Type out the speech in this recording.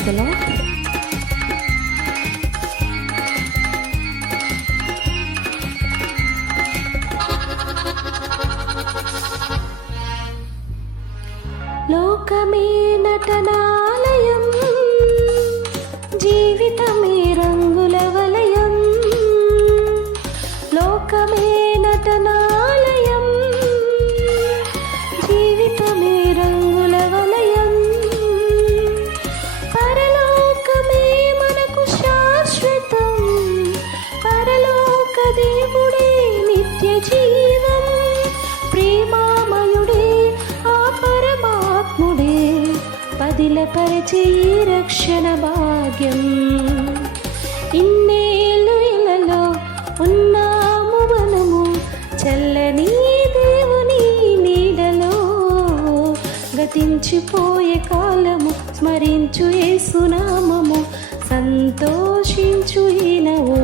ప్రైజ్లో లోకమే నటనాలయం జీవితమే రంగుల వలయం. లోకమే దేవుడే నిత్య జీవం ప్రేమామయుడే ఆ పరమాత్ముడే పదిలపరచే రక్షణ భాగ్యం. ఇన్నేళ్ళు ఇళ్ళలో ఉన్నాము మనము చల్లని దేవుని నీడలో గతించిపోయే కాలము స్మరించు ఏ సునామము సంతోషించు ఈనవో